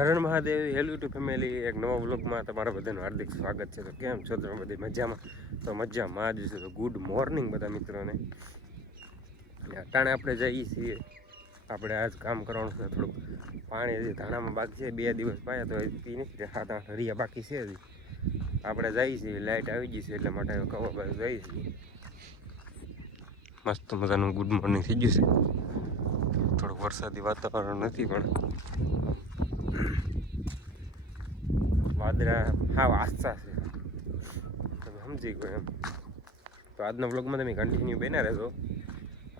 હરણ Mahadev hello two family એક નવા વ્લોગમાં તમારા બધાનું હાર્દિક સ્વાગત છે. તો કેમ છો તમે બધી મજામાં? તો મજામાં જ છે. તો ગુડ મોર્નિંગ બધા મિત્રોને. અટાણે આપણે જઈએ છીએ. આપણે આજ કામ કરવાનું છે. થોડુંક પાણી હજી ધાણામાં બાકી છે. બે દિવસ પાયા તો પી નથી. સાત આઠ હરિયા બાકી છે હજી. આપણે જઈએ છીએ. લાઇટ આવી ગઈ છે, એટલા માટે કવા બાજુ જઈએ છીએ. મસ્ત મજાનું ગુડ મોર્નિંગ થઈ ગયું છે. થોડુંક વરસાદી વાતાવરણ નથી પણ વાદળા હાવ આસ્થા છે. તમે સમજી ગયો એમ. તો આજના બ્લોગમાં તમે કન્ટિન્યુ બેના રહેશો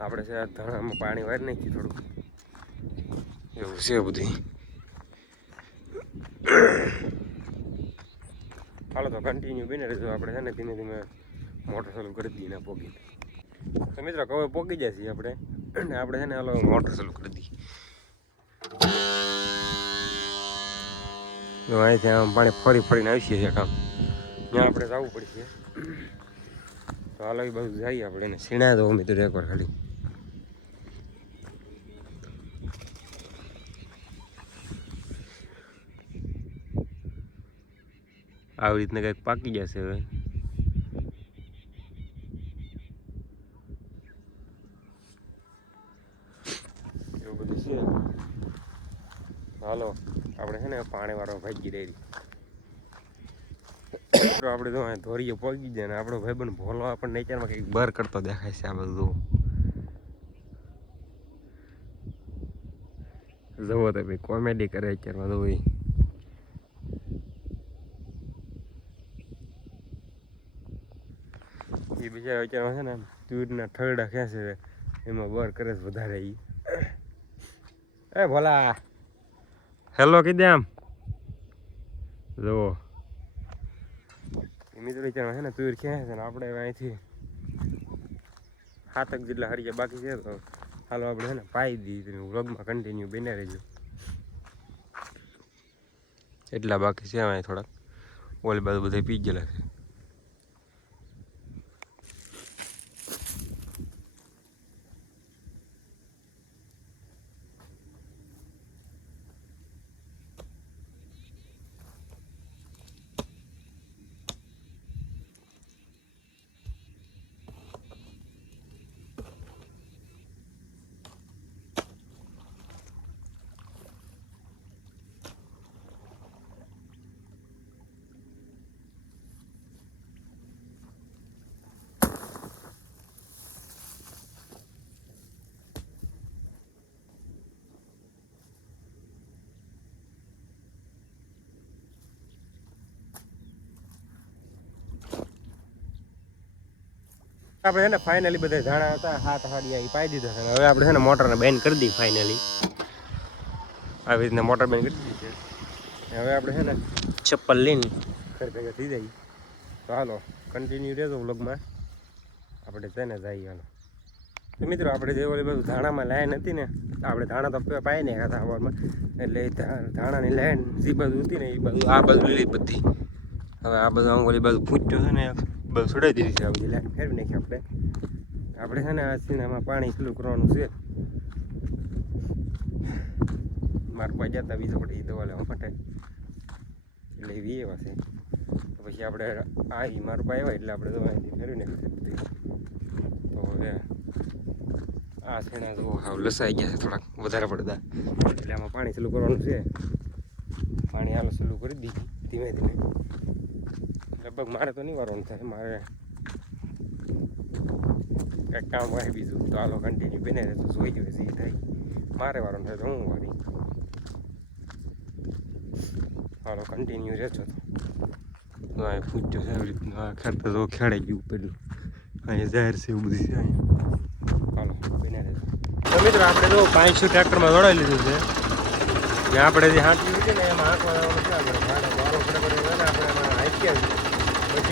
આપણે છે ધણામાં પાણી વાર નાખીએ થોડુંક. એવું છે બધી હાલો તો કન્ટિન્યુ બેને રહેજો. આપણે છે ને ધીમે ધીમે મોટર ચાલુ કરી દઈએ પોગી તો મિત્રો કવે પોગી જશે આપણે. આપણે છે ને હાલો મોટર ચાલુ કરી જો અહીંથી આમ પાણી ફરી ફરીને આવી છે કામ. ત્યાં આપણે જવું પડશે. તો હાલો એ બધું જઈએ આપણે એને. સીણા દો મિત્રો એકવાર ખાલી. આવી રીતના કંઈક પાકી જશે હવે. એવું બધું છે. હાલો. આપણે છે ને પાણીવાળો ભાગી તો આપણે જો ધોરીએ પગી જાય ને આપણો ભાઈબંધ ભોલો આપણને નેચરમાં કંઈક બર કરતો દેખાય છે આ બધું. જવો તો ભાઈ કોમેડી કરે અત્યારમાં જોઈ એ બિચારા અત્યારમાં છે ને તુરના ઠરડા ખેંચે એમાં બર કરે વધારે એ ભોલા! હેલો કીધે આમ જુઓ. મિત્રો વિચારમાં છે ને તુર ક્યાં છે ને આપણે અહીંથી સાતક જેટલા હરિયા બાકી છે, તો હાલો આપણે છે ને પાઈ તમે વ્લોગમાં કન્ટિન્યુ બને રહેજો. એટલા બાકી છે અહીં થોડાક. ઓલી બાજુ બધા પી ગયેલા છે. આપણે છે ને ફાઇનલી બધા જાણા હતા હાથ હાડી એ પાઈ દીધા છે. હવે આપણે છે ને મોટરને બેન કરી દઈએ ફાઇનલી આવી રીતના મોટર બેન કરી દીધી છે. હવે આપણે છે ને ચપ્પલ લઈને. ઘર ભેગા થઈ જઈએ. તો હાલો કન્ટિન્યુ રહેજો વ્લોગમાં આપણે છે ને જઈએ હાલો. તો મિત્રો આપણે જે ઓલી બધું ધાણામાં લાઈન હતી ને આપણે ધાણા તો પાઈ ને હતા હવારમાં. એટલે ધાણાની લાઈન જે બાજુ હતી ને એ બાજુ આ બાજુ લીધી બધી. હવે આ બધું આમ ઓલી બધું ફૂટ્યું છે ને બધું છોડાઈ દીધી છે બધી લાઈટ ફેરવી નાખી આપણે. આપણે છે ને આ સીનામાં પાણી ખુલ્લું કરવાનું છે. મારા પાસે જતા બીજો પડે એ દવા લેવા માટે. એટલે એવી એવા છે. પછી આપણે આ ઈ મારું પાસે આવ્યા એટલે આપણે દવા ફેરવી નાખી બધી. તો હવે આ છેણા તો હાવ લસાઈ ગયા છે થોડાક, વધારે પડતા. એટલે આમાં પાણી ચાલુ કરવાનું છે. પાણી હાલો ચાલુ કરી દીધી, ધીમે ધીમે. લગભગ મારે તો નહીં વારવાનું થાય મારે કંઈક કામ હોય બીજું. તો હાલો કન્ટિન્યુ બને રહે તો જોઈ જોઈએ સી થાય. મારે વારવાનું થાય તો હું વારી. હાલો કન્ટિન્યુ રહેજો તો. આ પૂછ્યો છે આવી રીતનું. ખેડતા તો ખેડાઈ ગયું પેલું. અહીંયા જાહેર છે એવું બધું છે અહીંયા. હાલો બને રહેજો તો. મિત્રો આપણે જો પાંચસો ટ્રેક્ટરમાં દોડાવી લીધું છે. આપણે જે હાંકવી છે ને એમાં હાંકવા આપણે આપણે. પછી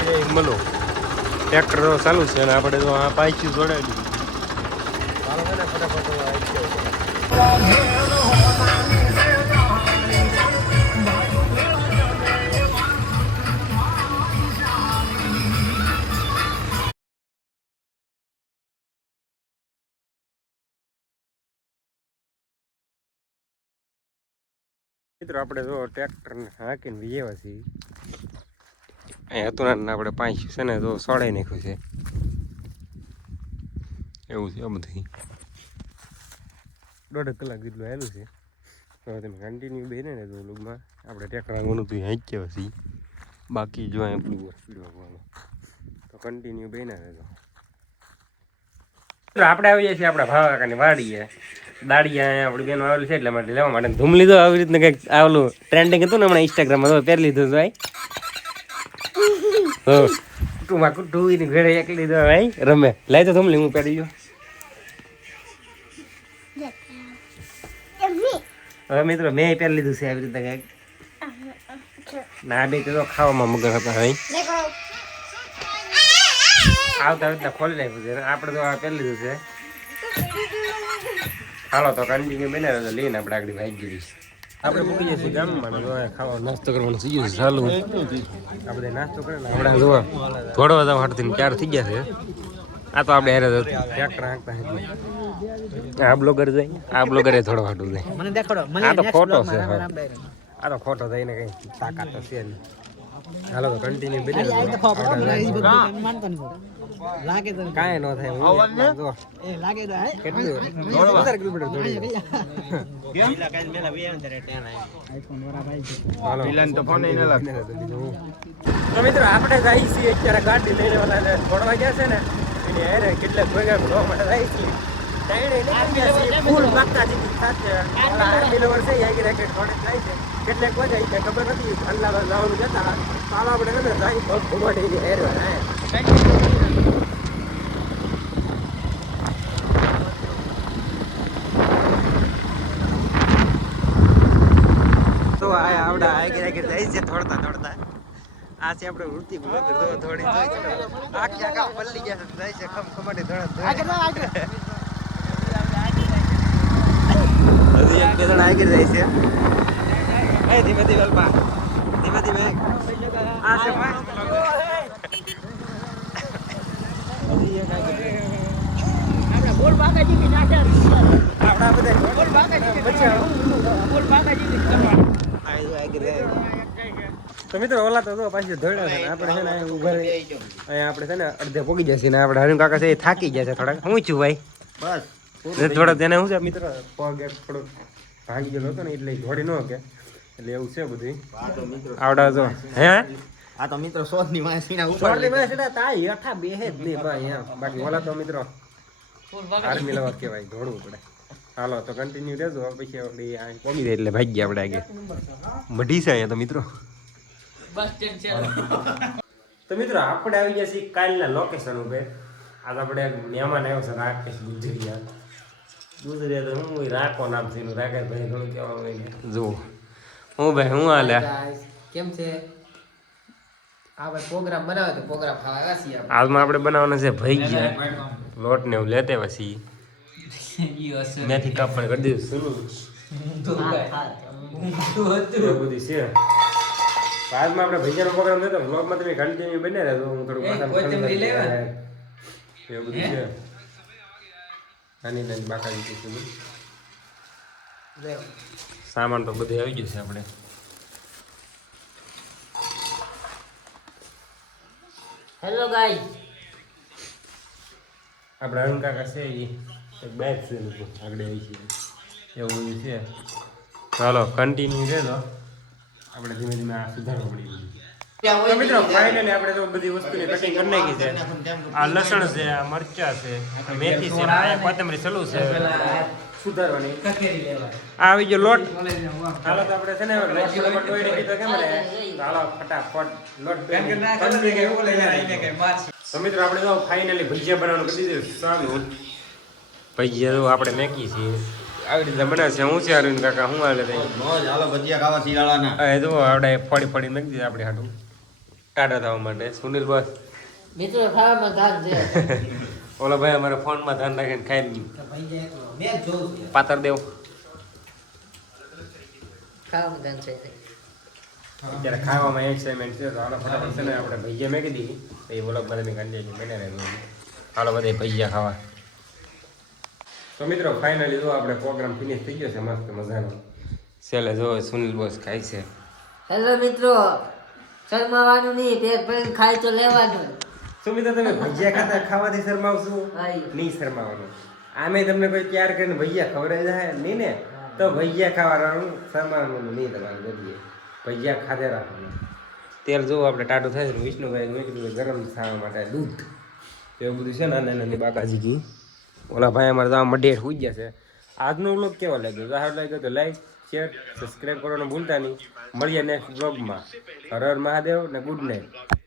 એ મલો ચાલુ છે અને આપણે તો આ પાંચી જોડાવી દીધું ચાલો છે ને ફટાફટ હાંકીએ જ. મિત્રો, આપણે જો ટ્રેક્ટરને હાંકીને વિજેવા છીએ અહીં હતું ને આપણે પાંચ છે ને તો સોડાઈ નાખ્યું છે. એવું છે બધું દોઢ કલાક જેટલું આવેલું છે. તો તમે કન્ટિન્યુ બેને ને તો લોકમાં આપણે ટેકરાંગોનું તો અહીં હાંચ્યા છીએ બાકી જો અહીં પેલું સ્પીડ વાગવાનું તો કન્ટિન્યુ બેને ને તો. આપણે આવી છીએ આપણા ભાવા વાડીએ. દાડી અહીંયા આપણી બેન આવેલું છે, એટલે માટે લેવા માટે. ધૂમ લીધો, આવી રીતના કંઈક આવેલું ટ્રેન્ડિંગ હતું ને હમણાં ઇન્સ્ટાગ્રામમાં તો પહેરી લીધું ભાઈ. કુટુંબમાં કુટુંબની ઘરે એક લીધો ભાઈ રમે. લઈ તો તમને હું પહેરી ગયો. હવે મિત્રો, મેં પહેરી લીધું છે આવી રીતે કંઈક. ના, બે તો ખાવામાં મગર હતા ભાઈ આવતા રીતના ખોલી નાખ્યું છે. આપણે તો પહેરી લીધું છે. હાલો, તો કન્ટિન્યુ બનાવ્યો તો લઈને આપણે આગળ ભાઈ ગઈ આપણે મૂકી જઈએ ગામમાં ખાવા નાસ્તો કરવાનું થઈ ગયું ચાલુ. આ બધા નાસ્તો કરે ને આપણે થોડો બધા હાટથી ચાર થઈ ગયા છે. આ તો આપણે હેરે ટ્રેક્ટર હાંકતા હાંકતા આ બ્લોગર જાય આ બ્લોગરે થોડો હાટું જાય મને દેખાડો આ તો ખોટો છે આ તો ખોટો થઈને કઈ તાકાત હશે નહીં. હાલો તો કન્ટિન્યુ બને માનતો નહીં લાગે તો કાંઈ ન થાય હું એકલા જો. એ લાગે તો હે. કેટલું કિલોમીટર તો ફોન તો મિત્રો આપણે જઈએ છીએ અત્યારે ગાડી લઈને છોડવા ગયા છે ને. એની હારે કેટલાક ભેગા ભણવા માટે જાય છીએ. ફૂલ રેકેટ થોડે જાય છે કેટલાક છે ખબર નથી અલ્લાહ લાવવાનું જતા તો આ આવડા આગળ જાય છે થોડતા થોડતા આ આપણે વૃત્તિ બ્લોગર તો થોડી જોઈ આખી આખા પલ્લી ગયા જાય છે ખમ ખમાટે ધોળા. હજી એક બે જણા આગળ જાય છે. એ ધીમે ધીમે અલ્પા. ધીમે ધીમે. આ છે હજી એક આગળ જાય. આપણે બોલ બાગાજી ની નાખે આપણા બધા બોલ બાગાજી ની બોલ બાગાજી ની કરવા આ જો તો મિત્રો ઓલા તો જો પાછી ધોળ્યા છે ને આપણે છે ને અહીંયા ઊભા રહી અહીંયા આપણે છે ને અડધે પોગી જશે ને આપણે હરીન કાકા છે એ થાકી ગયા છે થોડાક. હું છું ભાઈ? બસ. થોડો તેને શું છે? મિત્ર પગ થોડો ભાંગી ગયેલો હતો ને એટલે દોડી ન કે એટલે એવું છે બધું મિત્રો આવડા જો. હે? આ તો મિત્રો સોસની માસીના ઉપર સોરલી માં સીધા તા હેઠા બેહે જ નહીં ભાઈ એમ. બાકી ઓલા તો મિત્રો આર્મી લવર કહેવાય દોડવું પડે. હાલો તો કન્ટિન્યુ રહેજો. પછી આપણે આ દે એટલે ભાગી આપણે આગે મઢી છે અહીંયા તો મિત્રો. બસ સ્ટેન્ડ છે. તો મિત્રો આપણે આવી ગયા છીએ કાલના લોકેશન ઉપર. આજ આપણે મહેમાન આવ્યો છે રાકેશ ગુજરિયા. તો હું રાખો નામ છે રાખે ભાઈ ઘણું કહેવાનું હોય જુઓ. હું ભાઈ હું હાલ્યા કેમ છે? આ ભાઈ પ્રોગ્રામ બનાવે તો પ્રોગ્રામ ખાવા આજમાં આપણે. બનાવવાના છે ભજીયા લોટ ને એવું લેતે પછી. મેથી કાપણ કરી દીધું એવું બધું છે? આજમાં આપણે ભજીયાનો પ્રોગ્રામ થયો વ્લોગમાં તમે કન્ટિન્યુ બને રહેજો. હું થોડું એવું બધું છે. નાની નાની બાકાજી કીધું સામાન તો બધે આવી ગયું છે આપણે. હેલો ગાઈ આપણે અરુણ કાકા છે એ એક બેગ છે લોકો આગળ આવી છે. એવું બધું છે. ચાલો કન્ટિન્યુ રહેજો આપણે ધીમે ધીમે આ સુધારવા પડી તો મિત્રો ફાઇનલી આપણે તો બધી વસ્તુની કટિંગ કરી નાખી છે. આ લસણ છે આ મરચા છે મેથી છે આ કોથમરી સલું છે. સુધારવાની. આ આવી ગયો લોટ. હાલો તો આપણે છે ને લોટ નંબર ટોયડી કીધો કેમ રે? હાલો ફટાફટ. લોટ તો મિત્રો આપણે તો ફાઇનલી ભજીયા બનાવવાનું કરી દીધું. સારું. ભજીયા તો આપણે મેકી છીએ. આવી રીતે બનાવે છે. હું છે અરવિંદ કાકા? હું હાલે મોજ હાલો ભજીયા ખાવા શિયાળાના. એ જો આપણે ફળી ફળી નાખી દીધી આપણે હાટું. ટાટા થવા માટે. સુનિલ બસ. મિત્રો ખાવામાં ધાન છે. ઓલા ભાઈ અમારા ફોનમાં ધાન રાખીને ખાઈ ભાઈ જાય તો મેં જોઉં પાતર દેવ. ખાવામાં ધાન છે. અત્યારે ખાવામાં એક્સાઇટમેન્ટ છે તો હાલો ફટાફટ છે ને આપણે ભજીયા મેકી દીધી. તો એ બોલો બધા મેં કંડી બને રહેલું હાલો બધા ભજીયા ખાવા. તો મિત્રો ફાઇનલી જો આપણે પ્રોગ્રામ ફિનિશ થઈ ગયો છે મસ્ત મજાનો. ચાલે જો સુનિલ બોસ ખાય છે. હેલો મિત્રો. શરમાવાનું નહીં પેટ ભરીને ખાય તો લેવાનું. સુમિતા તમે ભજીયા ખાતા ખાવાથી શરમાવશો. નહીં શરમાવાનું. આમે તમને કોઈ ત્યાર કરીને ભજીયા ખવડાવી જાય નહીં ને? તો ભજીયા ખાવાનું શરમાવાનું નહીં તમારે ગરીએ ભજીયા ખાધે રાખવાનું. તેલ જોવો આપણે ટાટું થાય છે વિષ્ણુભાઈ મેં કીધું કે ગરમ થવા માટે દૂધ. એવું બધું છે ને નાની નાની બાકાજી ઘી ઓલા ભાઈ અમારે તો મઢે હોઈ ગયા છે. આજનો વ્લોગ કેવો લાગ્યો? સારો લાગ્યો તો લાઈક શેર સબસ્ક્રાઈબ કરવાનું ભૂલતા નહીં. મળીએ નેક્સ્ટ બ્લોગમાં હર હર મહાદેવ ને ગુડ નાઇટ